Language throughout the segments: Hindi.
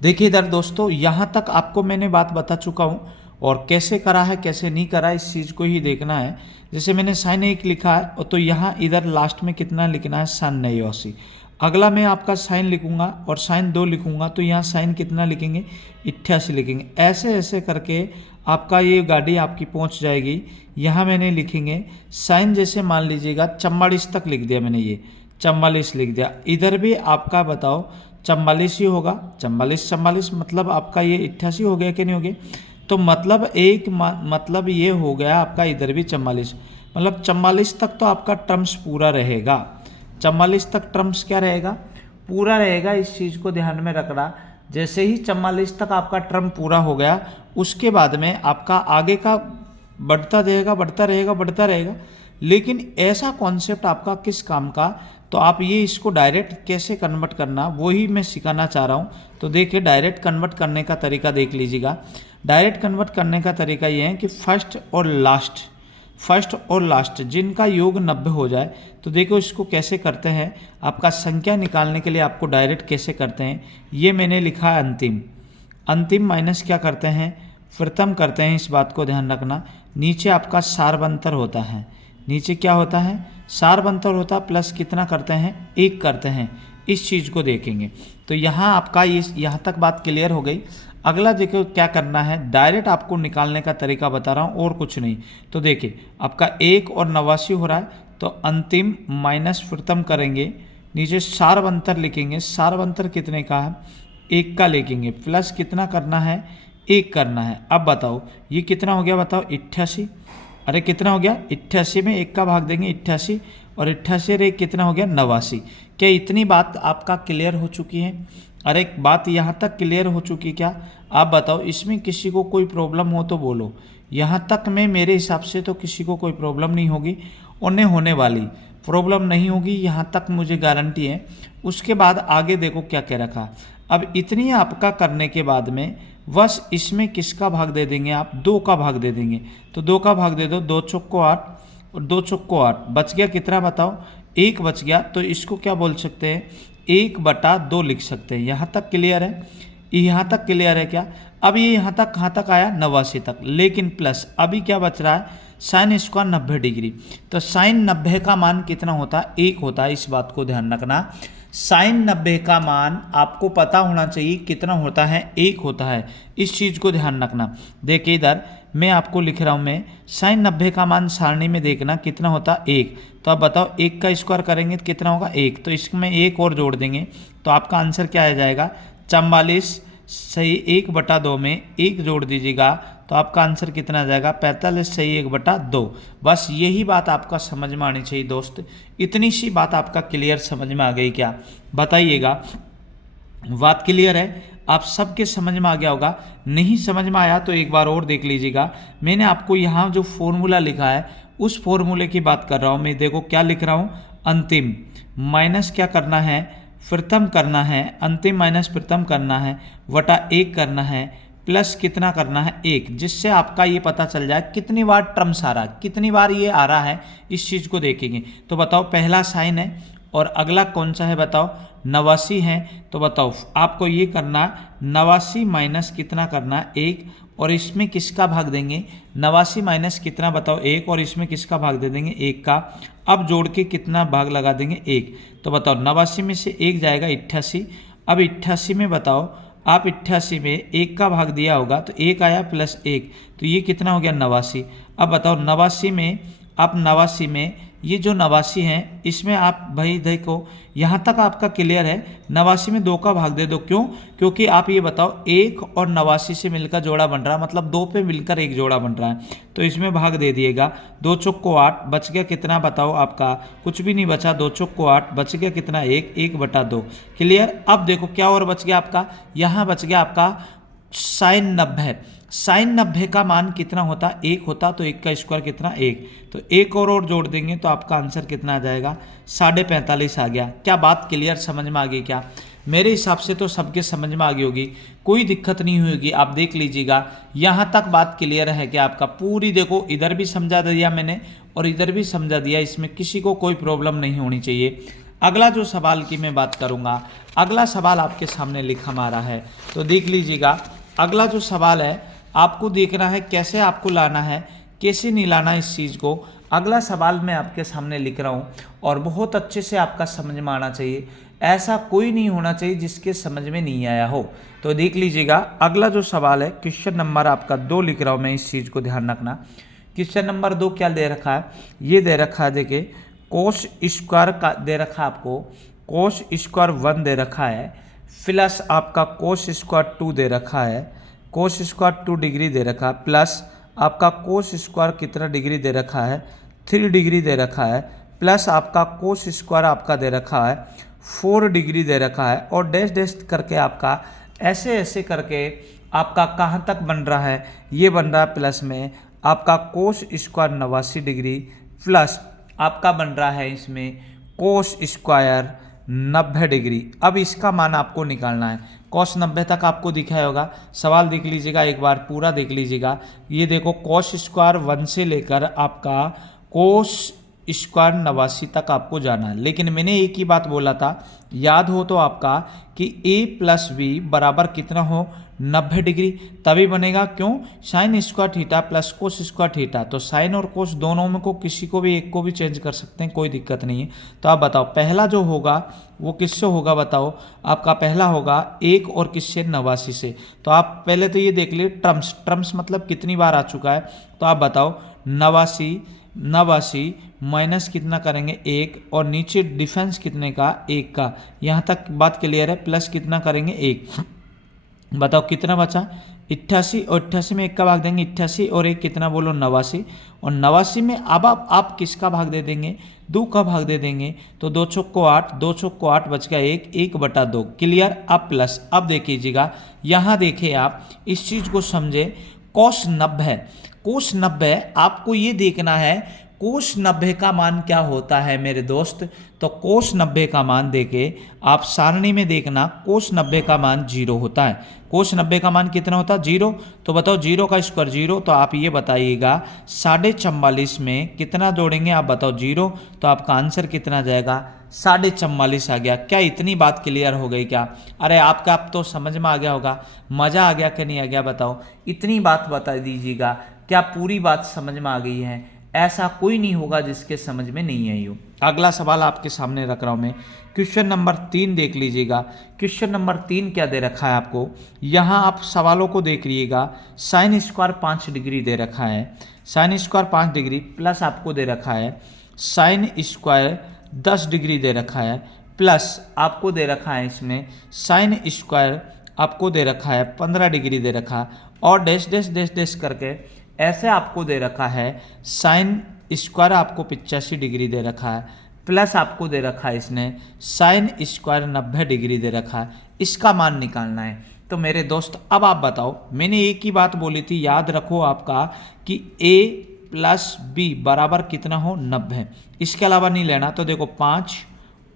देखिए इधर दोस्तों, यहाँ तक आपको मैंने बात बता चुका हूँ और कैसे करा है कैसे नहीं करा इस चीज़ को ही देखना है। जैसे मैंने साइन 1 लिखा है तो यहाँ इधर लास्ट में कितना लिखना है, साइन 89। अगला मैं आपका साइन लिखूंगा और साइन 2 लिखूंगा तो यहाँ साइन कितना लिखेंगे, 88 लिखेंगे। ऐसे ऐसे करके आपका ये गाड़ी आपकी पहुँच जाएगी। यहाँ मैंने लिखेंगे साइन, जैसे मान लीजिएगा 44 तक लिख दिया मैंने, ये 44 लिख दिया। इधर भी आपका बताओ 44 ही होगा, 44 44 मतलब आपका ये 88 हो गया कि नहीं हो गया। तो मतलब मतलब ये हो गया आपका इधर भी 44, मतलब 44 तक तो आपका टर्म्स पूरा रहेगा। 44 तक टर्म्स क्या रहेगा, पूरा रहेगा। इस चीज़ को ध्यान में रखना। जैसे ही 44 तक आपका टर्म पूरा हो गया उसके बाद में आपका आगे का बढ़ता रहेगा बढ़ता रहेगा बढ़ता रहेगा। लेकिन ऐसा कॉन्सेप्ट आपका किस काम का, तो आप ये इसको डायरेक्ट कैसे कन्वर्ट करना वही मैं सिखाना चाह रहा हूँ। तो देखिए डायरेक्ट कन्वर्ट करने का तरीका देख लीजिएगा। डायरेक्ट कन्वर्ट करने का तरीका ये है कि फर्स्ट और लास्ट जिनका योग 90 हो जाए, तो देखो इसको कैसे करते हैं। आपका संख्या निकालने के लिए आपको डायरेक्ट कैसे करते हैं, ये मैंने लिखा है अंतिम। अंतिम माइनस क्या करते हैं, प्रथम करते हैं। इस बात को ध्यान रखना। नीचे आपका सारबंतर होता है, नीचे क्या होता है, सारबंतर होता है, प्लस कितना करते हैं, 1 करते हैं। इस चीज़ को देखेंगे तो यहाँ आपका इस यहाँ तक बात क्लियर हो गई। अगला देखो क्या करना है, डायरेक्ट आपको निकालने का तरीका बता रहा हूँ और कुछ नहीं। तो देखिए आपका 1 और 89 हो रहा है, तो अंतिम माइनस प्रथम करेंगे, नीचे सारबंतर लिखेंगे। सारबंतर कितने का है, 1 का लिखेंगे, प्लस कितना करना है, 1 करना है। अब बताओ ये कितना हो गया, बताओ 88। अरे कितना हो गया, 88 में 1 का भाग देंगे 88, और 88 रे कितना हो गया, 89। क्या इतनी बात आपका क्लियर हो चुकी है? अरे बात यहाँ तक क्लियर हो चुकी क्या? आप बताओ, इसमें किसी को कोई प्रॉब्लम हो तो बोलो। यहाँ तक में मेरे हिसाब से तो किसी को कोई प्रॉब्लम नहीं होगी और नहीं होने वाली, प्रॉब्लम नहीं होगी, यहाँ तक मुझे गारंटी है। उसके बाद आगे देखो क्या क्या रखा। अब इतनी आपका करने के बाद में बस इसमें किसका भाग दे देंगे आप, 2 का भाग दे देंगे। तो 2 का भाग दे दो, 2 चौको 8 और 2 चौको 8, बच गया कितना बताओ, 1 बच गया। तो इसको क्या बोल सकते हैं, 1/2 लिख सकते हैं। यहाँ तक क्लियर है, यहाँ तक क्लियर है क्या? अब ये यहाँ तक कहाँ तक आया, 89 तक, लेकिन प्लस अभी क्या बच रहा है, साइन स्क्वायर 90 डिग्री। तो साइन 90 का मान कितना होता है, 1 होता है। इस बात को ध्यान रखना, साइन 90 का मान आपको पता होना चाहिए कितना होता है, 1 होता है। इस चीज़ को ध्यान रखना। देखिए इधर मैं आपको लिख रहा हूँ, मैं साइन 90 का मान सारणी में देखना कितना होता है, 1। तो अब बताओ 1 का स्क्वायर करेंगे तो कितना होगा, 1। तो इसमें 1 और जोड़ देंगे तो आपका आंसर क्या आ जाएगा, 44। सही 1/2 में 1 जोड़ दीजिएगा तो आपका आंसर कितना आ जाएगा, 45 सही 1/2। बस यही बात आपका समझ में आनी चाहिए दोस्त। इतनी सी बात आपका क्लियर समझ में आ गई क्या, बताइएगा। बात क्लियर है, आप सबके समझ में आ गया होगा। नहीं समझ में आया तो एक बार और देख लीजिएगा। मैंने आपको यहाँ जो फॉर्मूला लिखा है उस फॉर्मूले की बात कर रहा हूँ मैं। देखो क्या लिख रहा हूँ, अंतिम माइनस क्या करना है, प्रथम करना है। अंतिम माइनस प्रथम करना है, वटा 1 करना है, प्लस कितना करना है, 1। जिससे आपका ये पता चल जाए कितनी बार टर्म्स आ रहा है, कितनी बार ये आ रहा है, इस चीज़ को देखेंगे। तो बताओ पहला साइन है और अगला कौन सा है बताओ, 89 है। तो बताओ आपको ये करना, 89 माइनस कितना करना, 1, और इसमें किसका भाग देंगे, 89 माइनस कितना बताओ, 1, और इसमें किसका भाग दे देंगे, 1 का। अब जोड़ के कितना भाग लगा देंगे, 1। तो बताओ 89 में से 1 जाएगा 88। अब 88 में बताओ, आप 88 में 1 का भाग दिया होगा तो 1 आया प्लस 1, तो ये कितना हो गया, 89। अब बताओ 89 में, आप 89 में ये जो 89 है इसमें आप भाई देखो यहाँ तक आपका क्लियर है। 89 में 2 का भाग दे दो, क्यों? क्योंकि आप ये बताओ 1 और 89 से मिलकर जोड़ा बन रहा है, मतलब 2 पे मिलकर 1 जोड़ा बन रहा है, तो इसमें भाग दे दिएगा। 2 चौको 8, बच गया कितना बताओ, आपका कुछ भी नहीं बचा। 2 चौको 8, बच गया कितना, 1, 1/2। क्लियर। अब देखो क्या और बच गया आपका, यहाँ बच गया आपका साइन 90। साइन 90 का मान कितना होता, 1 होता। तो 1 का स्क्वायर कितना, 1। तो 1 और जोड़ देंगे तो आपका आंसर कितना आ जाएगा, 45.5 आ गया। क्या बात क्लियर समझ में आ गई क्या? मेरे हिसाब से तो सबके समझ में आ गई होगी, कोई दिक्कत नहीं होगी। आप देख लीजिएगा, यहाँ तक बात क्लियर है कि आपका पूरी, देखो इधर भी समझा दिया मैंने और इधर भी समझा दिया, इसमें किसी को कोई प्रॉब्लम नहीं होनी चाहिए। अगला जो सवाल की मैं बात करूँगा, अगला सवाल आपके सामने लिखा मारा है, तो देख लीजिएगा। अगला जो सवाल है आपको देखना है कैसे आपको लाना है, कैसे नहीं लाना इस चीज़ को। अगला सवाल मैं आपके सामने लिख रहा हूँ और बहुत अच्छे से आपका समझ में आना चाहिए। ऐसा कोई नहीं होना चाहिए जिसके समझ में नहीं आया हो। तो देख लीजिएगा, अगला जो सवाल है क्वेश्चन नंबर आपका 2 लिख रहा हूँ मैं, इस चीज़ को ध्यान रखना। क्वेश्चन नंबर 2 क्या दे रखा है, ये दे रखा है, देखिए कोस स्क्वायर का दे रखा है आपको, कोस स्क्वायर 1 दे रखा है, प्लस आपका कोस स्क्वायर 2 दे रखा है, कोस स्क्वायर 2 डिग्री दे रखा है, प्लस आपका कोस स्क्वायर कितना डिग्री दे रखा है, 3 डिग्री दे रखा है, प्लस आपका कोस स्क्वायर आपका दे रखा है 4 डिग्री दे रखा है, और डैश डैश करके आपका ऐसे ऐसे करके आपका कहाँ तक बन रहा है, ये बन रहा है प्लस में आपका कोस स्क्वायर 89 डिग्री, प्लस आपका बन रहा है इसमें कोस स्क्वायर 90 डिग्री। अब इसका मान आपको निकालना है। कॉस 90 तक आपको दिखाया होगा, सवाल देख लीजिएगा एक बार पूरा देख लीजिएगा। ये देखो कोस स्क्वायर 1 से लेकर आपका कोस स्क्वायर 89 तक आपको जाना है। लेकिन मैंने एक ही बात बोला था, याद हो तो आपका, कि a प्लस बी बराबर कितना हो 90 डिग्री, तभी बनेगा। क्यों, sine square theta plus cos square theta, तो साइन और कोस दोनों में को किसी को भी एक को भी चेंज कर सकते हैं, कोई दिक्कत नहीं है। तो आप बताओ पहला जो होगा वो किससे होगा, बताओ। आपका पहला होगा 1 और किससे 89 से। तो आप पहले तो ये देख लिए टर्म्स, टर्म्स मतलब कितनी बार आ चुका है, तो आप बताओ 89 माइनस कितना करेंगे 1, और नीचे डिफरेंस कितने का 1 का, यहाँ तक बात क्लियर है। प्लस कितना करेंगे 1, बताओ कितना बचा 88, और 88 में 1 का भाग देंगे 88, और 1 कितना बोलो 89, और 89 में अब आप किसका भाग दे देंगे, 2 का भाग दे देंगे। तो 2 चौक को 8, 2 चौक को 8 बच गया 1, 1/2 क्लियर। अब प्लस, अब देखिएगा यहाँ देखिए आप इस चीज़ को समझे, कोस 90, कोस 90 आपको ये देखना है कोस 90 का मान क्या होता है मेरे दोस्त। तो कोस 90 का मान देके आप सारणी में देखना, कोस 90 का मान 0 होता है। कोस 90 का मान कितना होता है 0, तो बताओ 0 का स्क्वायर 0, तो आप ये बताइएगा 44.5 में कितना जोड़ेंगे, आप बताओ 0, तो आपका आंसर कितना जाएगा 44.5 आ गया। क्या इतनी बात क्लियर हो गई क्या? अरे आपका अब तो समझ में आ गया होगा, मज़ा आ गया कि नहीं आ गया, बताओ इतनी बात बता दीजिएगा, क्या पूरी बात समझ में आ गई है? ऐसा कोई नहीं होगा जिसके समझ में नहीं आई हो। अगला सवाल आपके सामने रख रहा हूं मैं, क्वेश्चन नंबर 3 देख लीजिएगा। क्वेश्चन नंबर 3 क्या दे रखा है आपको, यहाँ आप सवालों को देख लीजिएगा। साइन स्क्वायर 5 डिग्री दे रखा है, साइन स्क्वायर 5 डिग्री, प्लस आपको दे रखा है साइन स्क्वायर 10 डिग्री दे रखा है, प्लस आपको दे रखा है इसमें साइन स्क्वायर आपको दे रखा है 15 डिग्री दे रखा, और डैश डैश डैश डैश करके ऐसे आपको दे रखा है साइन स्क्वायर आपको 85 डिग्री दे रखा है, प्लस आपको दे रखा है इसने साइन स्क्वायर 90 डिग्री दे रखा है। इसका मान निकालना है। तो मेरे दोस्त अब आप बताओ, मैंने एक ही बात बोली थी, याद रखो आपका, कि a प्लस बी बराबर कितना हो 90, इसके अलावा नहीं लेना। तो देखो 5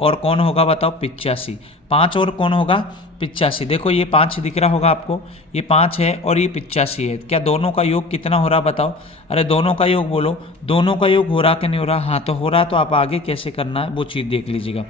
और कौन होगा बताओ 85, 5 और कौन होगा 85। देखो ये 5 दिख रहा होगा आपको, ये 5 है और ये 85 है। क्या दोनों का योग कितना हो रहा बताओ? अरे दोनों का योग बोलो, दोनों का योग हो रहा कि नहीं हो रहा? हाँ तो हो रहा। तो आप आगे कैसे करना है वो चीज़ देख लीजिएगा।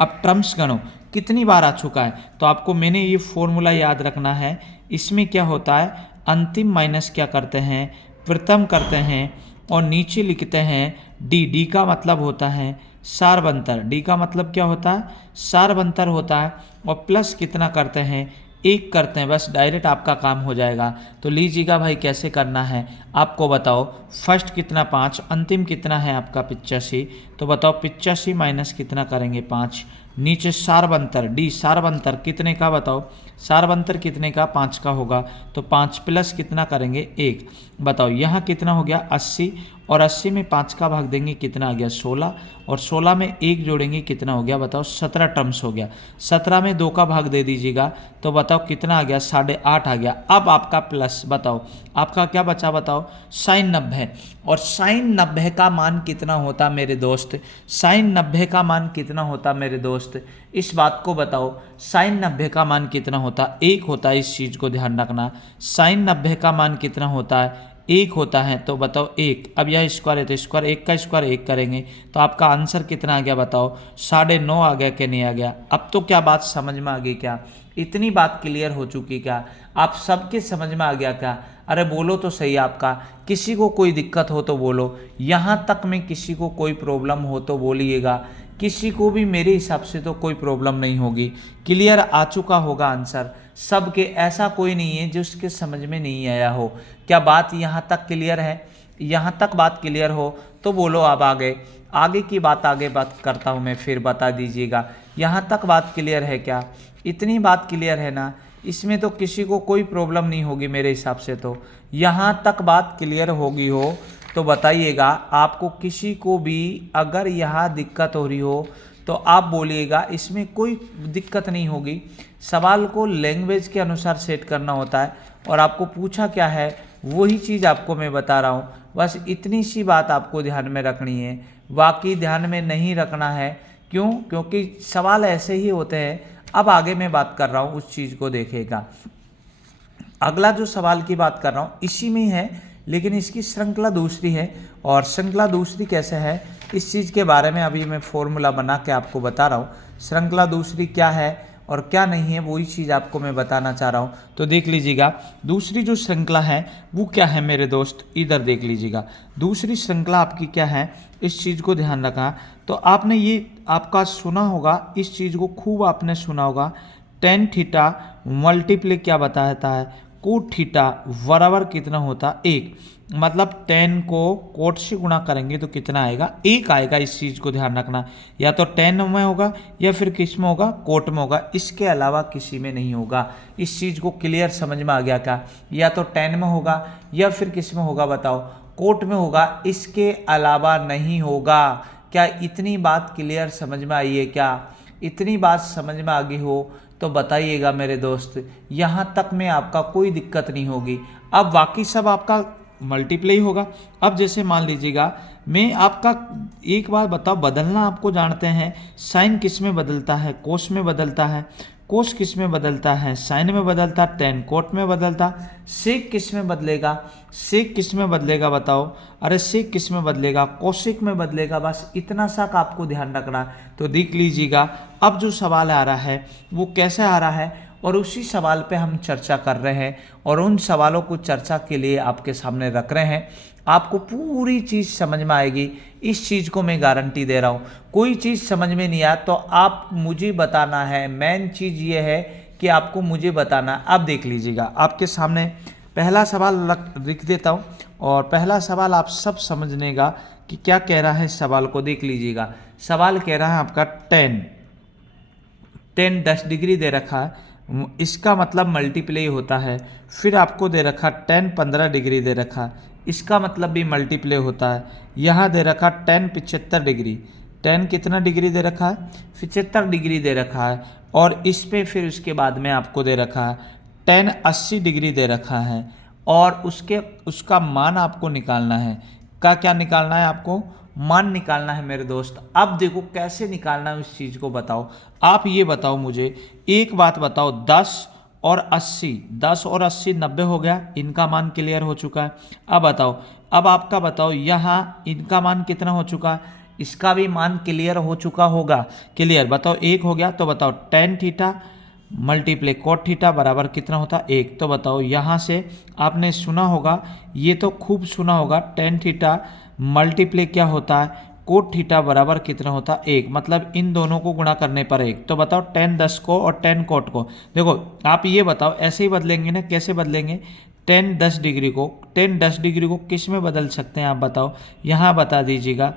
अब टर्म्स गणो कितनी बार आ चुका है, तो आपको मैंने ये फॉर्मूला याद रखना है। इसमें क्या होता है, अंतिम माइनस क्या करते हैं, प्रथम करते हैं, और नीचे लिखते हैं डी। डी का मतलब होता है सारबंतर, डी का मतलब क्या होता है सारबंतर होता है, और प्लस कितना करते हैं 1 करते हैं, बस डायरेक्ट आपका काम हो जाएगा। तो लीजिएगा भाई कैसे करना है आपको बताओ। फर्स्ट कितना 5, अंतिम कितना है आपका 85, तो बताओ 85 माइनस कितना करेंगे 5, नीचे सारबंतर डी, सारबंतर कितने का बताओ, सारबंतर कितने का 5 का होगा, तो 5 प्लस कितना करेंगे 1, बताओ यहाँ कितना हो गया 80, और 80 में 5 का भाग देंगे कितना आ गया 16, और 16 में 1 जोड़ेंगे कितना हो गया बताओ 17 टर्म्स हो गया। 17 में 2 का भाग दे दीजिएगा, तो बताओ कितना आ गया 8.5 आ गया। अब आपका प्लस बताओ आपका क्या बचा बताओ साइन 90, और साइन 90 का मान कितना होता मेरे दोस्त, साइन 90 का मान कितना होता मेरे दोस्त, इस बात को बताओ। साइन 90 का मान कितना होता 1 होता है, इस चीज़ को ध्यान रखना। साइन 90 का मान कितना होता है 1 होता है तो बताओ 1। अब यह स्क्वायर है तो स्क्वायर 1 का स्क्वायर 1 करेंगे तो आपका आंसर कितना आ गया बताओ, 9.5 आ गया कि नहीं आ गया। अब तो क्या बात समझ में आ गई क्या? इतनी बात क्लियर हो चुकी क्या? आप सबके समझ में आ गया क्या? अरे बोलो तो सही आपका, किसी को कोई दिक्कत हो तो बोलो, यहाँ तक में किसी को कोई प्रॉब्लम हो तो बोलिएगा, किसी को भी मेरे हिसाब से तो कोई प्रॉब्लम नहीं होगी। क्लियर आ चुका होगा आंसर सबके, ऐसा कोई नहीं है जिसके समझ में नहीं आया हो। क्या बात यहाँ तक क्लियर है? यहाँ तक बात क्लियर हो तो बोलो। अब आगे की बात आगे बात करता हूँ मैं, फिर बता दीजिएगा। यहाँ तक बात क्लियर है क्या? इतनी बात क्लियर है ना, इसमें तो किसी को कोई प्रॉब्लम नहीं होगी मेरे हिसाब से। तो यहाँ तक बात क्लियर होगी हो तो बताइएगा। आपको किसी को भी अगर यहाँ दिक्कत हो रही हो तो आप बोलिएगा, इसमें कोई दिक्कत नहीं होगी। सवाल को लैंग्वेज के अनुसार सेट करना होता है और आपको पूछा क्या है वही चीज़ आपको मैं बता रहा हूँ। बस इतनी सी बात आपको ध्यान में रखनी है, बाकी ध्यान में नहीं रखना है। क्यों? क्योंकि सवाल ऐसे ही होते हैं। अब आगे मैं बात कर रहा हूँ उस चीज़ को देखिएगा। अगला जो सवाल की बात कर रहा हूँ इसी में ही है, लेकिन इसकी श्रृंखला दूसरी है। और श्रृंखला दूसरी कैसे है इस चीज़ के बारे में अभी मैं फॉर्मूला बना के आपको बता रहा हूँ। श्रृंखला दूसरी क्या है और क्या नहीं है वही चीज़ आपको मैं बताना चाह रहा हूँ। तो देख लीजिएगा दूसरी जो श्रृंखला है वो क्या है मेरे दोस्त, इधर देख लीजिएगा। दूसरी श्रृंखला आपकी क्या है, इस चीज़ को ध्यान रखना। तो आपने ये आपका सुना होगा, इस चीज़ को खूब आपने सुना होगा, टेन थीटा मल्टीप्लाई क्या बताता है, कोट थीटा बराबर कितना होता, 1। मतलब 10 को कोट से गुणा करेंगे तो कितना आएगा, 1 आएगा। इस चीज़ को ध्यान रखना, या तो 10 में होगा या फिर किस में होगा, कोट में होगा, इसके अलावा किसी में नहीं होगा। इस चीज़ को क्लियर समझ में आ गया क्या? या तो 10 में होगा या फिर किस में होगा बताओ, कोट में होगा, इसके अलावा नहीं होगा। क्या इतनी बात क्लियर समझ में आई है क्या? इतनी बात समझ में आ गई हो तो बताइएगा मेरे दोस्त। यहाँ तक में आपका कोई दिक्कत नहीं होगी। अब बाकी सब आपका मल्टीप्लाई होगा। अब जैसे मान लीजिएगा मैं आपका एक बात बताओ, बदलना आपको जानते हैं, साइन किस में बदलता है, कोस में बदलता है, कोस किस में बदलता है, साइन में बदलता, टेन कोट में बदलता, सेक किस में बदलेगा, सेक किस में बदलेगा बताओ, अरे सेक किस में बदलेगा, कोशिक में बदलेगा। बस इतना सा का आपको ध्यान रखना। तो देख लीजिएगा अब जो सवाल आ रहा है वो कैसे आ रहा है, और उसी सवाल पे हम चर्चा कर रहे हैं और उन सवालों को चर्चा के लिए आपके सामने रख रहे हैं। आपको पूरी चीज़ समझ में आएगी, इस चीज़ को मैं गारंटी दे रहा हूँ। कोई चीज़ समझ में नहीं आया तो आप मुझे बताना है। मेन चीज़ ये है कि आपको मुझे बताना। अब देख लीजिएगा आपके सामने पहला सवाल लिख देता हूँ और पहला सवाल आप सब समझनेगा कि क्या कह रहा है। इस सवाल को देख लीजिएगा। सवाल कह रहा है आपका 10 डिग्री दे रखा है, इसका मतलब मल्टीप्लाई होता है। फिर आपको दे रखा 15 डिग्री दे रखा, इसका मतलब भी मल्टीप्लाई होता है। यहाँ दे रखा 75 डिग्री, 10 कितना डिग्री दे रखा है, 75 डिग्री दे रखा है। और इस पे फिर उसके बाद में आपको दे रखा है 80 डिग्री दे रखा है। और उसका मान आपको निकालना है। क्या निकालना है आपको, मान निकालना है मेरे दोस्त। अब देखो कैसे निकालना है उस चीज़ को बताओ। आप ये बताओ मुझे एक बात बताओ, 10 और 80, 10 और 80 90 हो गया, इनका मान क्लियर हो चुका है। अब बताओ, अब आपका बताओ यहाँ इनका मान कितना हो चुका है, इसका भी मान क्लियर हो चुका होगा। क्लियर बताओ, 1 हो गया। तो बताओ tan theta multiply cot theta बराबर कितना होता, 1। तो बताओ यहाँ से आपने सुना होगा, ये तो खूब सुना होगा, टेन थीटा मल्टीप्लाई क्या होता है, कोट थीटा बराबर कितना होता, 1। मतलब इन दोनों को गुणा करने पर 1। तो बताओ 10 10 को और 10 कोट को। देखो आप ये बताओ ऐसे ही बदलेंगे ना, कैसे बदलेंगे, 10 10 डिग्री को 10 10 डिग्री को किस में बदल सकते हैं आप बताओ, यहाँ बता दीजिएगा।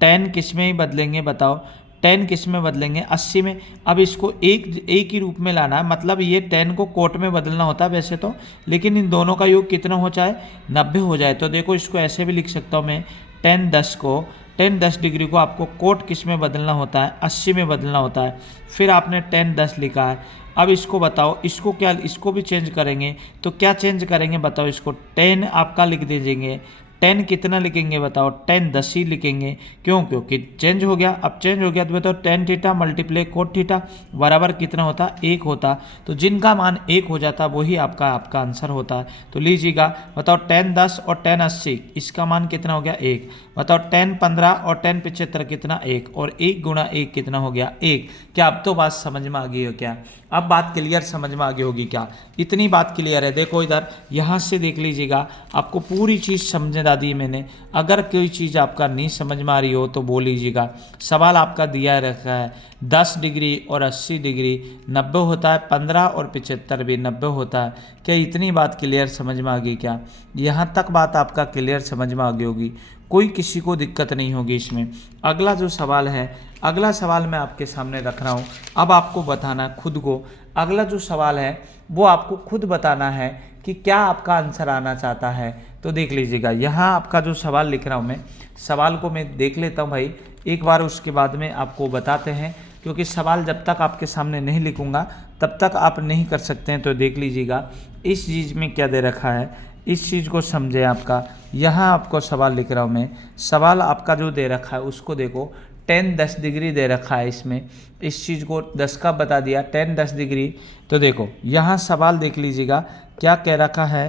10 किस में ही बदलेंगे बताओ, 10 किस में बदलेंगे, 80 में। अब इसको एक ही रूप में लाना है, मतलब ये 10 को कोट में बदलना होता है वैसे तो, लेकिन इन दोनों का योग कितना हो जाए, 90 हो जाए। तो देखो इसको ऐसे भी लिख सकता हूँ मैं, 10 10 डिग्री को आपको कोट किस में बदलना होता है, 80 में बदलना होता है। फिर आपने 10 10 लिखा है। अब इसको बताओ, इसको क्या, इसको भी चेंज करेंगे तो क्या चेंज करेंगे बताओ, इसको 10 आपका लिख दीजिएगा, 10 कितना लिखेंगे बताओ, 10 10 ही लिखेंगे। क्यों? क्योंकि चेंज हो गया। अब चेंज हो गया तो बताओ tan theta multiply cot theta बराबर कितना होता, 1 होता। तो जिनका मान 1 हो जाता वही आपका आंसर होता है। तो लीजिएगा बताओ tan 10 और tan 80, इसका मान कितना हो गया, 1। बताओ tan 15 और tan 75 कितना, 1। और 1 गुणा 1 कितना हो गया, 1। क्या अब तो बात समझ में आ गई हो क्या? अब बात क्लियर समझ में आ गई होगी क्या? इतनी बात क्लियर है। देखो इधर यहाँ से देख लीजिएगा, आपको पूरी चीज़ समझा दी मैंने। अगर कोई चीज़ आपका नहीं समझ में आ रही हो तो बोल लीजिएगा। सवाल आपका दिया रखा है 10 डिग्री और 80 डिग्री 90 होता है, 15 और 75 भी 90 होता है। क्या इतनी बात क्लियर समझ में आ गई क्या? यहाँ तक बात आपका क्लियर समझ में आ गई होगी, कोई किसी को दिक्कत नहीं होगी इसमें। अगला जो सवाल है, अगला सवाल मैं आपके सामने रख रहा हूँ। अब आपको बताना खुद को, अगला जो सवाल है वो आपको खुद बताना है कि क्या आपका आंसर आना चाहता है। तो देख लीजिएगा, यहाँ आपका जो सवाल लिख रहा हूँ मैं, सवाल को मैं देख लेता हूँ भाई एक बार, उसके बाद में आपको बताते हैं। क्योंकि सवाल जब तक आपके सामने नहीं लिखूँगा तब तक आप नहीं कर सकते हैं। तो देख लीजिएगा इस चीज़ में क्या दे रखा है, इस चीज़ को समझे। आपका यहाँ आपको सवाल लिख रहा हूँ मैं, सवाल आपका जो दे रखा है उसको देखो। tan 10 डिग्री दे रखा है इसमें, इस चीज़ को 10 का बता दिया, tan 10 डिग्री। तो देखो यहाँ सवाल देख लीजिएगा क्या कह रखा है,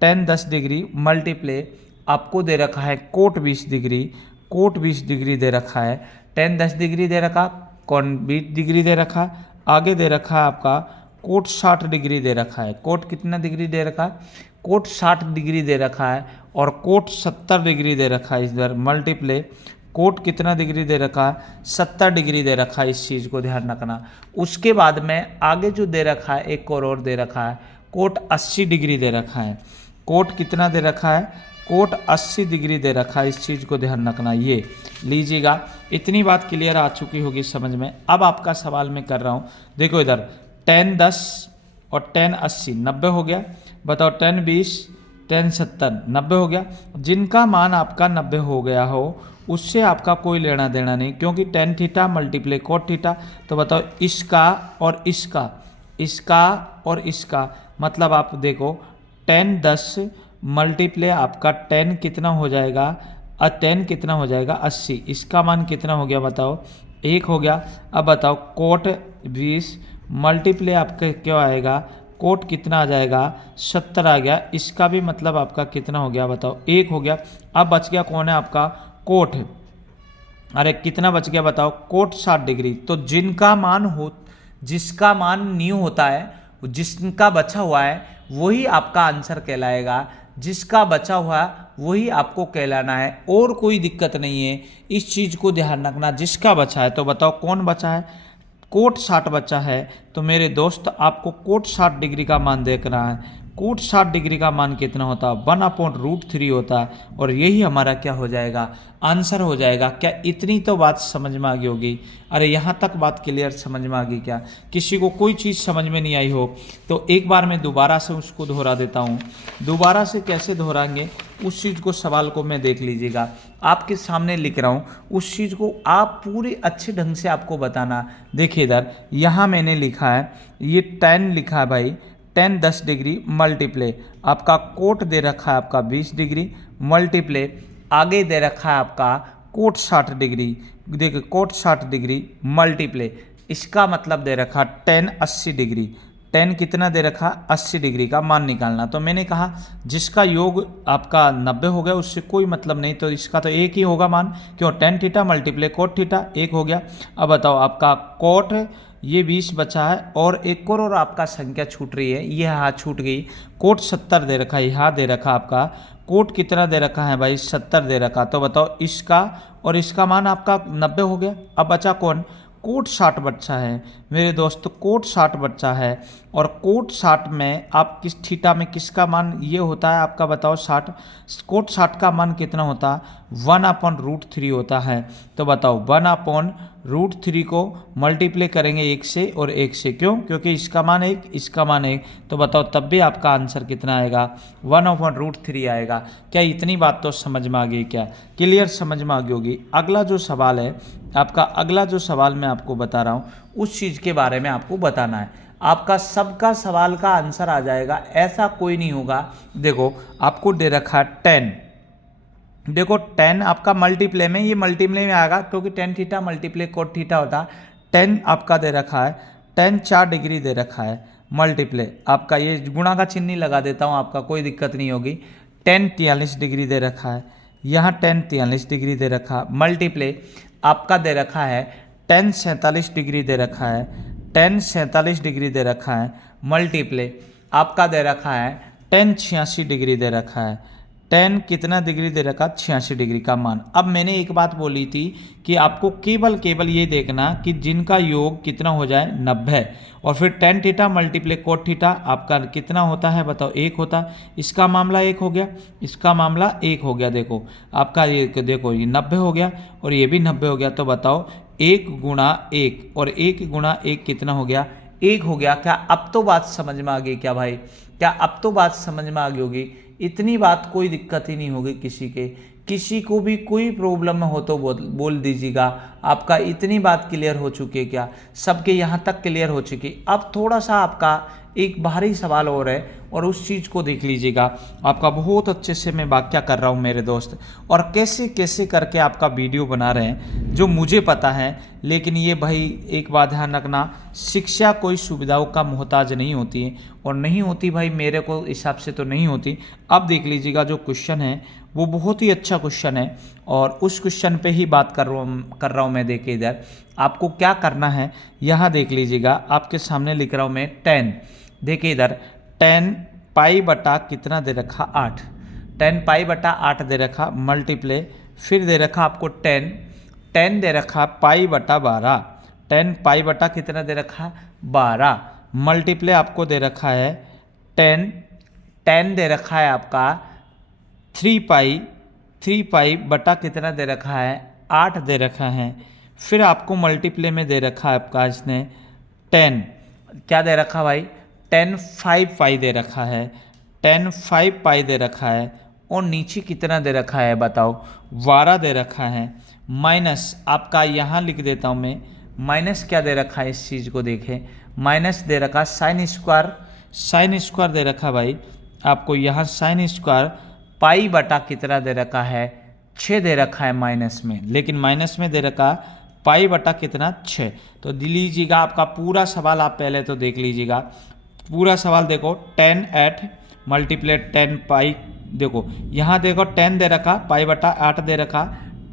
tan 10 डिग्री मल्टीप्ले आपको दे रखा है कोट 20 डिग्री, कोट 20 डिग्री दे रखा है। tan 10 डिग्री दे रखा, कॉन 20 डिग्री दे रखा, आगे दे रखा है आपका कोट 60 डिग्री दे रखा है। कोट कितना डिग्री दे रखा है, कोट 60 डिग्री दे रखा है। और कोट 70 डिग्री दे रखा है इधर मल्टीप्ले कोट कितना डिग्री दे रखा है, 70 डिग्री दे रखा है। इस चीज़ को ध्यान रखना। उसके बाद में आगे जो दे रखा है एक और दे रखा है, कोट 80 डिग्री दे रखा है। कोट कितना दे रखा है, कोट 80 डिग्री दे रखा है। इस चीज़ को ध्यान रखना। ये लीजिएगा, इतनी बात क्लियर आ चुकी होगी समझ में। अब आपका सवाल मैं कर रहा हूँ, देखो इधर tan 10 और tan 80 90 हो गया। बताओ tan 20 tan 70 90 हो गया। जिनका मान आपका 90 हो गया हो उससे आपका कोई लेना देना नहीं, क्योंकि tan theta multiply cot theta. तो बताओ इसका और इसका, इसका और इसका, मतलब आप देखो tan 10 मल्टीप्लाई आपका tan कितना हो जाएगा, tan कितना हो जाएगा 80, इसका मान कितना हो गया बताओ 1 हो गया। अब बताओ कोट 20 मल्टीप्लाई आपका क्या आएगा, कोट कितना आ जाएगा 70 आ गया। इसका भी मतलब आपका कितना हो गया बताओ 1 हो गया। अब बच गया कौन है आपका, कोट है। अरे कितना बच गया बताओ, कोट 60 डिग्री। तो जिनका मान हो, जिसका मान न्यू होता है, जिसका बचा हुआ है वही आपका आंसर कहलाएगा। जिसका बचा हुआ है वही आपको कहलाना है, और कोई दिक्कत नहीं है। इस चीज़ को ध्यान रखना, जिसका बचा है। तो बताओ कौन बचा है, कोट 60 बचा है। तो मेरे दोस्त आपको कोट 60 डिग्री का मान देखना है। कोट 60 डिग्री का मान कितना होता है, 1/√3 होता है। और यही हमारा क्या हो जाएगा, आंसर हो जाएगा। क्या इतनी तो बात समझ में आ गई होगी? अरे यहाँ तक बात क्लियर समझ में आ गई क्या? किसी को कोई चीज़ समझ में नहीं आई हो तो एक बार मैं दोबारा से उसको दोहरा देता हूँ। दोबारा से कैसे दोहराएंगे उस चीज़ को, सवाल को मैं देख लीजिएगा, आपके सामने लिख रहा हूँ। उस चीज़ को आप पूरे अच्छे ढंग से आपको बताना। देखिए इधर यहाँ मैंने लिखा है, ये tan लिखा है भाई, tan 10 डिग्री मल्टीप्ले आपका कोट दे रखा है आपका 20 डिग्री मल्टीप्ले आगे दे रखा है आपका कोट 60 डिग्री। देखिए कोट 60 डिग्री मल्टीप्ले इसका मतलब दे रखा tan 80 डिग्री। tan कितना दे रखा, 80 डिग्री का मान निकालना। तो मैंने कहा जिसका योग आपका 90 हो गया उससे कोई मतलब नहीं, तो इसका तो एक ही होगा मान। क्यों, tan theta multiply cot theta 1 हो गया। अब बताओ आपका कोट ये 20 बचा है और एक और आपका संख्या छूट रही है, ये यहाँ छूट गई। कोट 70 दे रखा है, यहाँ दे रखा आपका कोट कितना दे रखा है भाई 70 दे रखा। तो बताओ इसका और इसका मान आपका 90 हो गया। अब बचा कौन, कोट 60 बच्चा है मेरे दोस्त, कोट 60 बच्चा है। और कोट 60 में आप किस थीटा में किसका मान ये होता है आपका बताओ 60, कोट 60 का मान कितना होता है 1/√3 होता है। तो बताओ 1/√3 को मल्टीप्लाई करेंगे 1 से और 1 से, क्यों, क्योंकि इसका मान 1 इसका मान 1। तो बताओ तब भी आपका आंसर कितना आएगा 1/√3 आएगा। क्या इतनी बात तो समझ में आ गई क्या, क्लियर समझ में आ गई होगी? अगला जो सवाल है आपका, अगला जो सवाल मैं आपको बता रहा हूँ उस चीज़ के बारे में आपको बताना है। आपका सबका सवाल का आंसर आ जाएगा, ऐसा कोई नहीं होगा। देखो आपको दे रखा है 10, देखो टेन आपका मल्टीप्ले में, ये मल्टीप्ले में आएगा क्योंकि tan theta multiply cot theta होता है। टेन आपका दे रखा है, टेन 4 डिग्री दे रखा है, मल्टीप्ले आपका ये गुणा का चिन्ह नहीं लगा देता हूँ, आपका कोई दिक्कत नहीं होगी। टेन 43 डिग्री दे रखा है, यहाँ टेन 43 डिग्री दे रखा, मल्टीप्ले आपका दे रखा है टेन 47 डिग्री दे रखा है, टेन 47 डिग्री दे रखा है, मल्टीप्ले आपका दे रखा है टेन 86 डिग्री दे रखा है। टेन कितना डिग्री दे रखा, 86 डिग्री का मान। अब मैंने एक बात बोली थी कि आपको केवल ये देखना कि जिनका योग कितना हो जाए 90, और फिर tan theta multiply cot theta आपका कितना होता है बताओ, 1 होता है। इसका मामला 1 हो गया, इसका मामला 1 हो गया। देखो आपका ये देखो ये 90 हो गया और ये भी 90 हो गया। तो बताओ 1 गुणा 1 और 1 गुणा 1 कितना हो गया, 1 हो गया। क्या अब तो बात समझ में आ गई क्या भाई? क्या अब तो बात समझ में आ गई होगी? इतनी बात कोई दिक्कत ही नहीं होगी किसी को भी कोई प्रॉब्लम हो तो बोल दीजिएगा। आपका इतनी बात क्लियर हो चुकी है क्या? सबके यहाँ तक क्लियर हो चुकी। अब थोड़ा सा आपका एक बाहरी सवाल और है और उस चीज़ को देख लीजिएगा। आपका बहुत अच्छे से मैं व्याख्या कर रहा हूँ मेरे दोस्त, और कैसे कैसे करके आपका वीडियो बना रहे हैं जो मुझे पता है। लेकिन ये भाई एक बात ध्यान रखना, शिक्षा कोई सुविधाओं का मोहताज नहीं होती है, और नहीं होती भाई मेरे को हिसाब से तो नहीं होती। अब देख लीजिएगा जो क्वेश्चन है वो बहुत ही अच्छा क्वेश्चन है, और उस क्वेश्चन पे ही बात कर रहा हूँ मैं। देखिए इधर आपको क्या करना है, यहाँ देख लीजिएगा आपके सामने लिख रहा हूँ मैं 10। देखिए इधर 10 पाई बटा कितना दे रखा, 8। 10 पाई बटा 8 दे रखा, मल्टीप्ले फिर दे रखा आपको 10 दे रखा पाई बटा 12। 10 पाई बटा कितना दे रखा, 12, मल्टीप्ले आपको दे रखा है 10 दे रखा है आपका 3 पाई बटा कितना दे रखा है, 8 दे रखा है। फिर आपको मल्टीप्ले में दे रखा है आपका इसने 10, क्या दे रखा भाई, 10 5 पाई दे रखा है, 10 5 पाई दे रखा है। और नीचे कितना दे रखा है बताओ, 12 दे रखा है। माइनस आपका यहाँ लिख देता हूँ मैं, माइनस क्या दे रखा है, इस चीज़ को देखें, माइनस दे रखा साइन स्क्वायर दे रखा भाई आपको यहाँ साइन स्क्वायर पाई बटा कितना दे रखा है, 6 दे रखा है माइनस में, लेकिन माइनस में दे रखा पाई बटा कितना 6। तो लीजिएगा आपका पूरा सवाल आप पहले तो देख लीजिएगा। पूरा सवाल देखो 10 8 मल्टीप्लेट 10 पाई, देखो यहाँ देखो 10 दे रखा, पाई बटा 8 दे रखा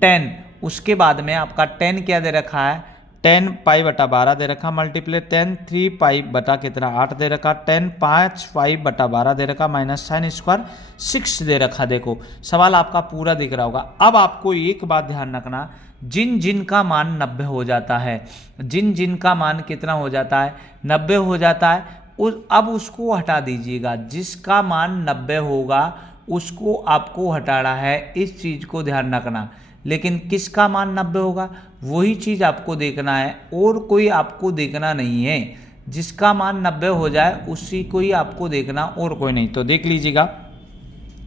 10, उसके बाद में आपका 10 क्या दे रखा है, 10 पाई बटा 12 दे रखा, मल्टीप्ले 10 3 पाई बटा कितना 8 दे रखा, 10 5 पाई बटा 12 दे रखा, माइनस साइन स्क्वायर 6 दे रखा। देखो सवाल आपका पूरा दिख रहा होगा। अब आपको एक बात ध्यान रखना, जिन का मान 90 हो जाता है, जिन का मान कितना हो जाता है, 90 हो जाता है, अब उसको हटा दीजिएगा। जिसका मान 90 होगा उसको आपको हटाना है, इस चीज़ को ध्यान रखना। लेकिन किसका मान 90 होगा वही चीज़ आपको देखना है, और कोई आपको देखना नहीं है। जिसका मान 90 हो जाए उसी को ही आपको देखना, और कोई नहीं। तो देख लीजिएगा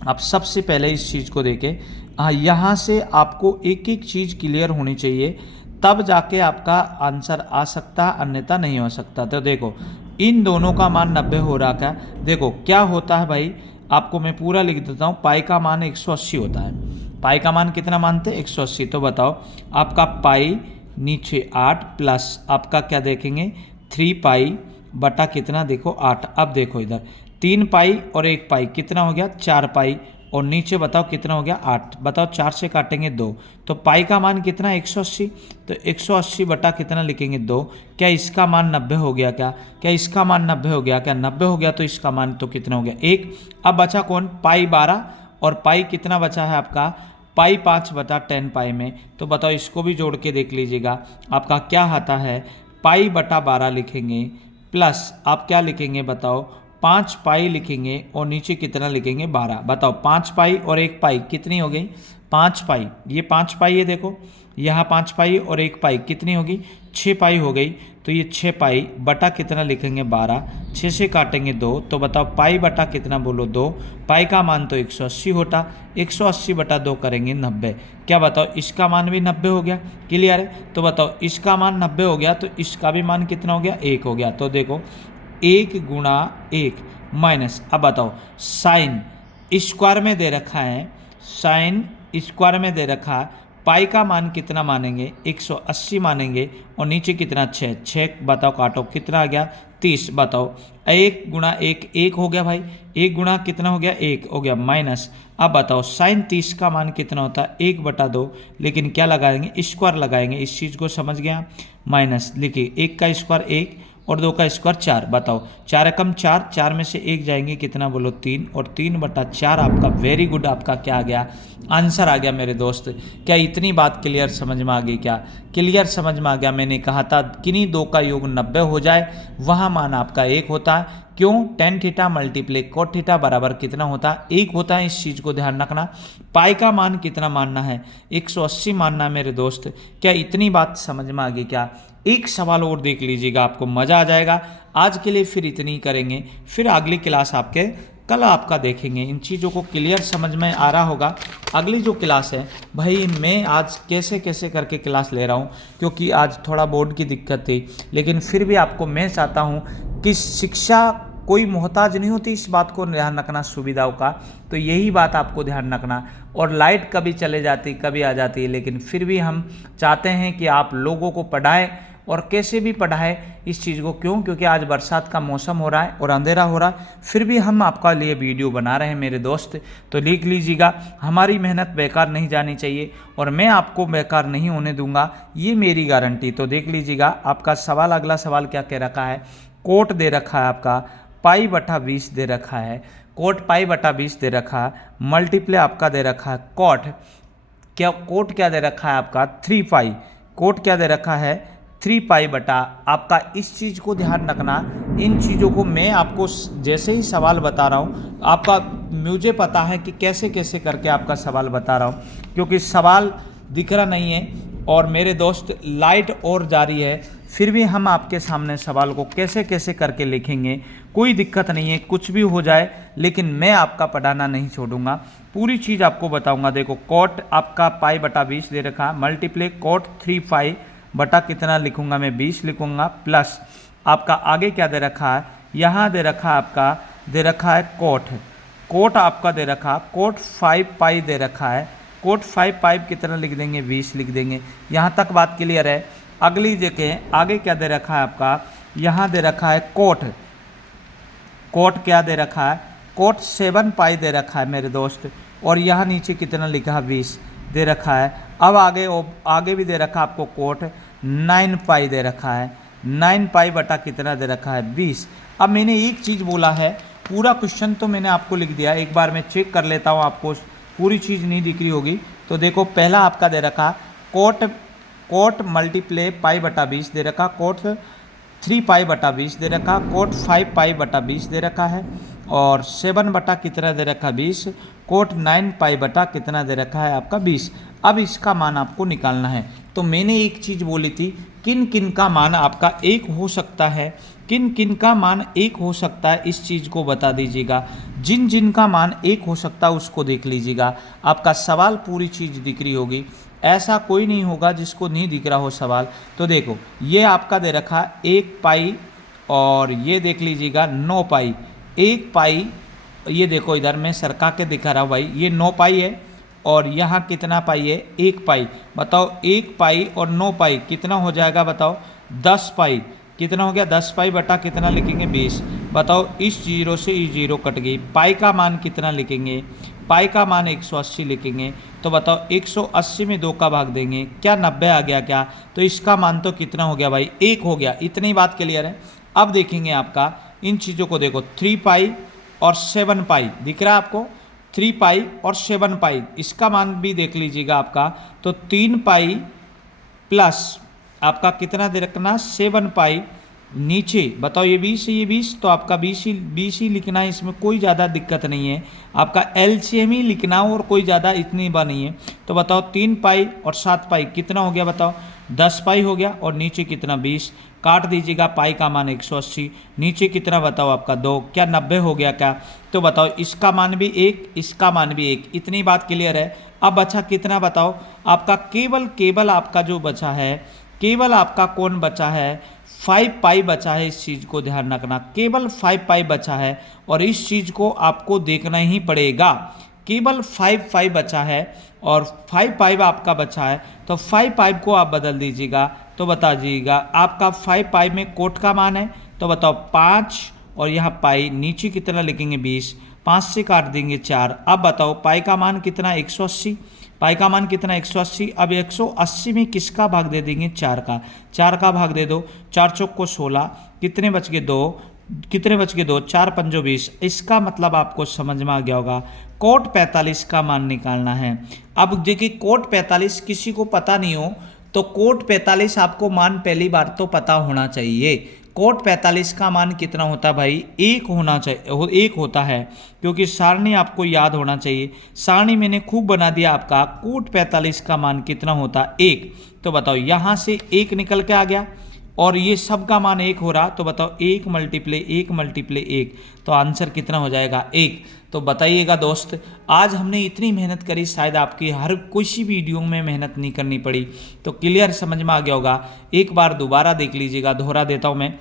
आप सबसे पहले इस चीज़ को देखें। यहाँ से आपको एक एक चीज़ क्लियर होनी चाहिए, तब जाके आपका आंसर आ सकता, अन्यथा नहीं हो सकता। तो देखो इन दोनों का मान 90 हो रहा था। देखो क्या होता है भाई, आपको मैं पूरा लिख देता हूँ। पाई का मान 180 होता है। पाई का मान कितना मानते हैं, 180। तो बताओ आपका पाई नीचे 8 प्लस आपका क्या देखेंगे 3 पाई बटा कितना, देखो 8। अब देखो इधर 3 पाई और 1 पाई कितना हो गया, 4 पाई, और नीचे बताओ कितना हो गया 8। बताओ 4 से काटेंगे 2, तो पाई का मान कितना 180। तो 180 बटा कितना लिखेंगे 2। क्या इसका मान 90 हो गया क्या इसका मान 90 हो गया क्या, 90 हो गया। तो इसका मान तो कितना हो गया 1। अब बचा कौन, पाई 12, और पाई कितना बचा है आपका, पाई 5 बटा 10 पाई में। तो बताओ इसको भी जोड़ के देख लीजिएगा आपका क्या आता है, पाई बटा 12 लिखेंगे, प्लस आप क्या लिखेंगे बताओ 5 पाई लिखेंगे, और नीचे कितना लिखेंगे 12। बताओ 5 पाई और 1 पाई कितनी हो गई, 5 पाई। ये 5 पाई है, देखो यहाँ 5 पाई और 1 पाई कितनी होगी, 6 पाई हो गई। तो ये 6 पाई बटा कितना लिखेंगे 12, 6 से काटेंगे 2। तो बताओ पाई बटा कितना बोलो 2। पाई का मान तो 180 होता, 180 बटा 2 करेंगे 90। क्या बताओ इसका मान भी 90 हो गया, क्लियर है। तो बताओ इसका मान 90 हो गया, तो इसका भी मान कितना हो गया 1 हो गया। तो देखो 1 गुणा 1 माइनस, अब बताओ साइन स्क्वायर में दे रखा है, साइन स्क्वायर में दे रखा है, पाई का मान कितना मानेंगे 180 मानेंगे, और नीचे कितना 6, 6 बताओ काटो कितना आ गया 30, बताओ 1 गुणा 1 1 हो गया भाई, 1 गुणा कितना हो गया 1 हो गया माइनस। अब बताओ साइन 30 का मान कितना होता है 1/2, लेकिन क्या लगाएंगे स्क्वायर लगाएंगे, इस चीज़ को समझ गया। माइनस लिखिए 1 का स्क्वायर 1 और 2 का स्क्वायर 4, बताओ 4 एकम 4, 4 में से 1 जाएंगे कितना बोलो 3, और 3/4 आपका वेरी गुड आपका क्या आ गया आंसर आ गया मेरे दोस्त। क्या इतनी बात क्लियर समझ में आ गई? क्या क्लियर समझ में आ गया? मैंने कहा था किन्हीं दो का योग 90 हो जाए वहाँ मान आपका 1 होता है। क्यों? Tan theta multiply cot theta बराबर कितना होता है 1 होता है, इस चीज़ को ध्यान रखना। पाई का मान कितना मानना है 180 मानना है मेरे दोस्त। क्या इतनी बात समझ में आ गई? क्या एक सवाल और देख लीजिएगा आपको मज़ा आ जाएगा। आज के लिए फिर इतनी ही करेंगे, फिर अगली क्लास आपके कल आपका देखेंगे। इन चीज़ों को क्लियर समझ में आ रहा होगा। अगली जो क्लास है भाई मैं आज कैसे कैसे करके क्लास ले रहा हूँ, क्योंकि आज थोड़ा बोर्ड की दिक्कत थी, लेकिन फिर भी आपको मैं चाहता हूँ कि शिक्षा कोई मोहताज नहीं होती, इस बात को ध्यान रखना सुविधाओं का। तो यही बात आपको ध्यान रखना। और लाइट कभी चले जाती कभी आ जाती है, लेकिन फिर भी हम चाहते हैं कि आप लोगों को पढ़ाएं और कैसे भी पढ़ाएं इस चीज़ को। क्यों? क्योंकि आज बरसात का मौसम हो रहा है और अंधेरा हो रहा है, फिर भी हम आपका लिए वीडियो बना रहे हैं मेरे दोस्त। तो लिख लीजिएगा, हमारी मेहनत बेकार नहीं जानी चाहिए और मैं आपको बेकार नहीं होने दूंगा, ये मेरी गारंटी। तो देख लीजिएगा आपका सवाल, अगला सवाल क्या कह रखा है, कोट दे रखा है आपका पाई/20 दे रखा है, कोट पाई/20 दे रखा है, मल्टीप्लाई आपका दे रखा है कोट, क्या कोट क्या दे रखा है आपका 3 पाई, कोट क्या दे रखा है 3 पाई बटा आपका। इस चीज़ को ध्यान रखना, इन चीज़ों को मैं आपको जैसे ही सवाल बता रहा हूँ आपका, मुझे पता है कि कैसे कैसे करके आपका सवाल बता रहा हूँ, क्योंकि सवाल दिख रहा नहीं है और मेरे दोस्त लाइट और जारी है, फिर भी हम आपके सामने सवाल को कैसे कैसे करके लिखेंगे। कोई दिक्कत नहीं है, कुछ भी हो जाए, लेकिन मैं आपका पढ़ाना नहीं छोड़ूंगा, पूरी चीज़ आपको बताऊंगा। देखो कोट आपका पाई/20 दे रखा, मल्टीप्लाई कोट 3 पाई बटा कितना लिखूंगा मैं 20 लिखूंगा, प्लस आपका आगे क्या दे रखा है, यहाँ दे रखा है आपका दे रखा है कोट, कोट आपका दे रखा कोट 5 पाई दे रखा है, कोट 5 पाई कितना लिख देंगे 20 लिख देंगे। यहाँ तक बात क्लियर है। अगली देखें आगे क्या दे रखा है आपका, यहाँ दे रखा है कोट, कोट क्या दे रखा है कोट 7 पाई दे रखा है मेरे दोस्त, और यहाँ नीचे कितना लिखा है 20 दे रखा है। अब आगे भी दे रखा है आपको कोट 9 पाई दे रखा है, 9 पाई बटा कितना दे रखा है 20। अब मैंने एक चीज़ बोला है, पूरा क्वेश्चन तो मैंने आपको लिख दिया, एक बार मैं चेक कर लेता हूँ, आपको पूरी चीज़ नहीं दिख रही होगी। तो देखो पहला आपका दे रखा कोट मल्टीप्लाई पाई/20 दे रखा, कोट 3 पाई/20 दे रखा, कोट 5 पाई/20 दे रखा है, और 7 बटा कितना दे रखा 20, कोट 9 पाई बटा कितना दे रखा है आपका 20। अब इसका मान आपको निकालना है। तो मैंने एक चीज़ बोली थी, किन किन का मान आपका 1 हो सकता है, किन किन का मान 1 हो सकता है, इस चीज़ को बता दीजिएगा। जिन जिन का मान 1 हो सकता है उसको देख लीजिएगा, आपका सवाल पूरी चीज़ दिख रही होगी, ऐसा कोई नहीं होगा जिसको नहीं दिख रहा हो सवाल। तो देखो ये आपका दे रखा 1 पाई, और ये देख लीजिएगा 9 पाई, 1 पाई, ये देखो इधर मैं सरका के दिखा रहा हूँ भाई, ये 9 पाई है, और यहाँ कितना पाई है 1 पाई। बताओ 1 पाई और 9 पाई कितना हो जाएगा, बताओ 10 पाई, कितना हो गया 10 पाई बटा कितना लिखेंगे 20। बताओ इस जीरो से ये जीरो कट गई, पाई का मान कितना लिखेंगे, पाई का मान 180 लिखेंगे। तो बताओ 180 में 2 का भाग देंगे, क्या 90 आ गया क्या? तो इसका मान तो कितना हो गया भाई 1 हो गया। इतनी बात क्लियर है। अब देखेंगे आपका इन चीज़ों को, देखो 3 पाई और 7 पाई दिख रहा है आपको, 3 पाई और 7 पाई, इसका मान भी देख लीजिएगा आपका। तो 3 पाई प्लस आपका कितना दे रखना 7 पाई, नीचे बताओ ये 20 ये 20, तो आपका 20 ही लिखना है, इसमें कोई ज़्यादा दिक्कत नहीं है, आपका एलसीएम ही लिखना और कोई ज़्यादा इतनी बात नहीं है। तो बताओ 3 पाई और 7 पाई कितना हो गया, बताओ 10 पाई हो गया, और नीचे कितना 20, काट दीजिएगा, पाई का मान 180, नीचे कितना बताओ आपका 2, क्या 90 हो गया क्या? तो बताओ इसका मान भी 1, इसका मान भी 1, इतनी बात क्लियर है। अब बचा कितना बताओ, आपका केवल आपका जो बचा है, केवल आपका कौन बचा है 5 पाई बचा है, इस चीज़ को ध्यान रखना, केवल 5 पाई बचा है, और इस चीज़ को आपको देखना ही पड़ेगा। केवल 5 बचा है और 5 आपका बचा है, तो 5 को आप बदल दीजिएगा। तो बता दीजिएगा आपका 5 में कोट का मान है, तो बताओ 5 और यहाँ पाई नीचे कितना लिखेंगे 20, 5 से काट देंगे 4। अब बताओ पाई का मान कितना 180, पाई का मान कितना 180। अब 180 में किसका भाग दे देंगे 4 का, 4 का भाग दे दो, 4 चौक को 16, कितने बच गए 2, कितने बच गए 2, 4 पंजो 20। इसका मतलब आपको समझ में आ गया होगा कोट 45 का मान निकालना है। अब देखिए कोट 45 किसी को पता नहीं हो तो कोट 45 आपको मान पहली बार तो पता होना चाहिए। कोट 45 का मान कितना होता है भाई, 1 होना चाहिए, 1 होता है, क्योंकि सारणी आपको याद होना चाहिए। सारणी मैंने खूब बना दिया आपका, कोट 45 का मान कितना होता है 1। तो बताओ यहाँ से 1 निकल के आ गया और ये सब का मान 1 हो रहा, तो बताओ 1 मल्टीप्ले 1 मल्टीप्ले 1, तो आंसर कितना हो जाएगा 1। तो बताइएगा दोस्त, आज हमने इतनी मेहनत करी, शायद आपकी हर किसी वीडियो में मेहनत नहीं करनी पड़ी। तो क्लियर समझ में आ गया होगा। एक बार दोबारा देख लीजिएगा, दोहरा देता हूँ मैं।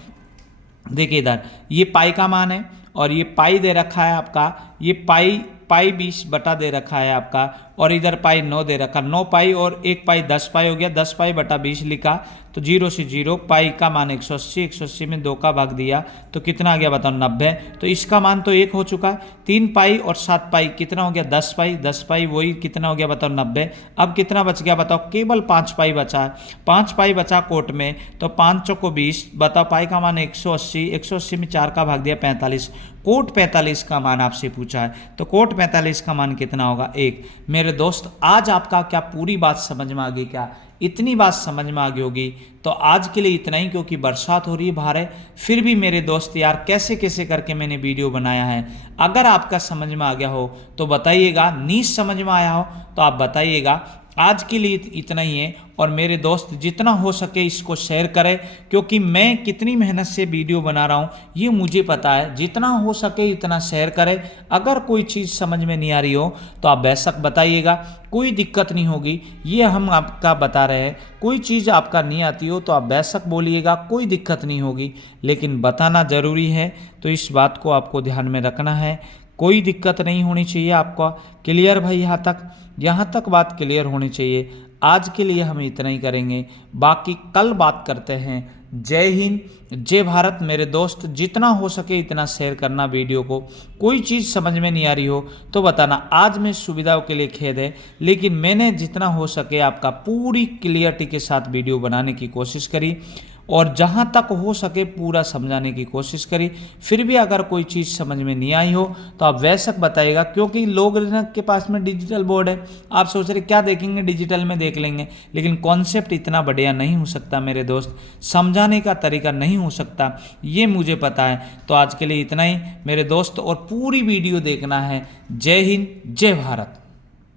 देखिए इधर ये पाई का मान है और ये पाई दे रखा है आपका, ये पाई 20 बटा दे रखा है आपका, और इधर पाई 9 दे रखा, 9 पाई और 1 पाई 10 पाई हो गया, 10 पाई बटा 20 लिखा, तो 0 से 0, पाई का मान 180, 180 में 2 का भाग दिया तो कितना आ गया बताओ 90। तो इसका मान तो 1 हो चुका है। 3 पाई और 7 पाई कितना हो गया 10 पाई, 10 पाई वही कितना हो गया बताओ 90। अब कितना बच गया बताओ, केवल 5 पाई बचा है, 5 पाई बचा कोट में, तो 5 चौको 20, बताओ पाई का मान 180, 180 में 4 का भाग दिया 45। कोट 45 का मान आपसे पूछा है, तो कोट 45 का मान कितना होगा 1। मेरे दोस्त आज आपका क्या पूरी बात समझ में आ गई क्या? इतनी बात समझ में आ गई होगी। तो आज के लिए इतना ही, क्योंकि बरसात हो रही है बाहर है। फिर भी मेरे दोस्त यार कैसे कैसे करके मैंने वीडियो बनाया है, अगर आपका समझ में आ गया हो तो बताइएगा, नहीं समझ में आया हो तो आप बताइएगा। आज के लिए इतना ही है। और मेरे दोस्त जितना हो सके इसको शेयर करें, क्योंकि मैं कितनी मेहनत से वीडियो बना रहा हूँ ये मुझे पता है। जितना हो सके इतना शेयर करें। अगर कोई चीज़ समझ में नहीं आ रही हो तो आप बेशक बताइएगा, कोई दिक्कत नहीं होगी, ये हम आपका बता रहे हैं। कोई चीज़ आपका नहीं आती हो तो आप बेशक बोलिएगा, कोई दिक्कत नहीं होगी, लेकिन बताना ज़रूरी है। तो इस बात को आपको ध्यान में रखना है, कोई दिक्कत नहीं होनी चाहिए आपका। क्लियर भाई? यहाँ तक बात क्लियर होनी चाहिए। आज के लिए हम इतना ही करेंगे, बाकी कल बात करते हैं। जय हिंद, जय भारत। मेरे दोस्त जितना हो सके इतना शेयर करना वीडियो को। कोई चीज़ समझ में नहीं आ रही हो तो बताना। आज मैं सुविधाओं के लिए खेद है, लेकिन मैंने जितना हो सके आपका पूरी क्लियरिटी के साथ वीडियो बनाने की कोशिश करी और जहाँ तक हो सके पूरा समझाने की कोशिश करी। फिर भी अगर कोई चीज़ समझ में नहीं आई हो तो आप बेशक बताइएगा, क्योंकि लोग के पास में डिजिटल बोर्ड है। आप सोच रहे क्या देखेंगे, डिजिटल में देख लेंगे, लेकिन कॉन्सेप्ट इतना बढ़िया नहीं हो सकता मेरे दोस्त, समझाने का तरीका नहीं हो सकता, ये मुझे पता है। तो आज के लिए इतना ही मेरे दोस्त, और पूरी वीडियो देखना है। जय हिंद, जय भारत।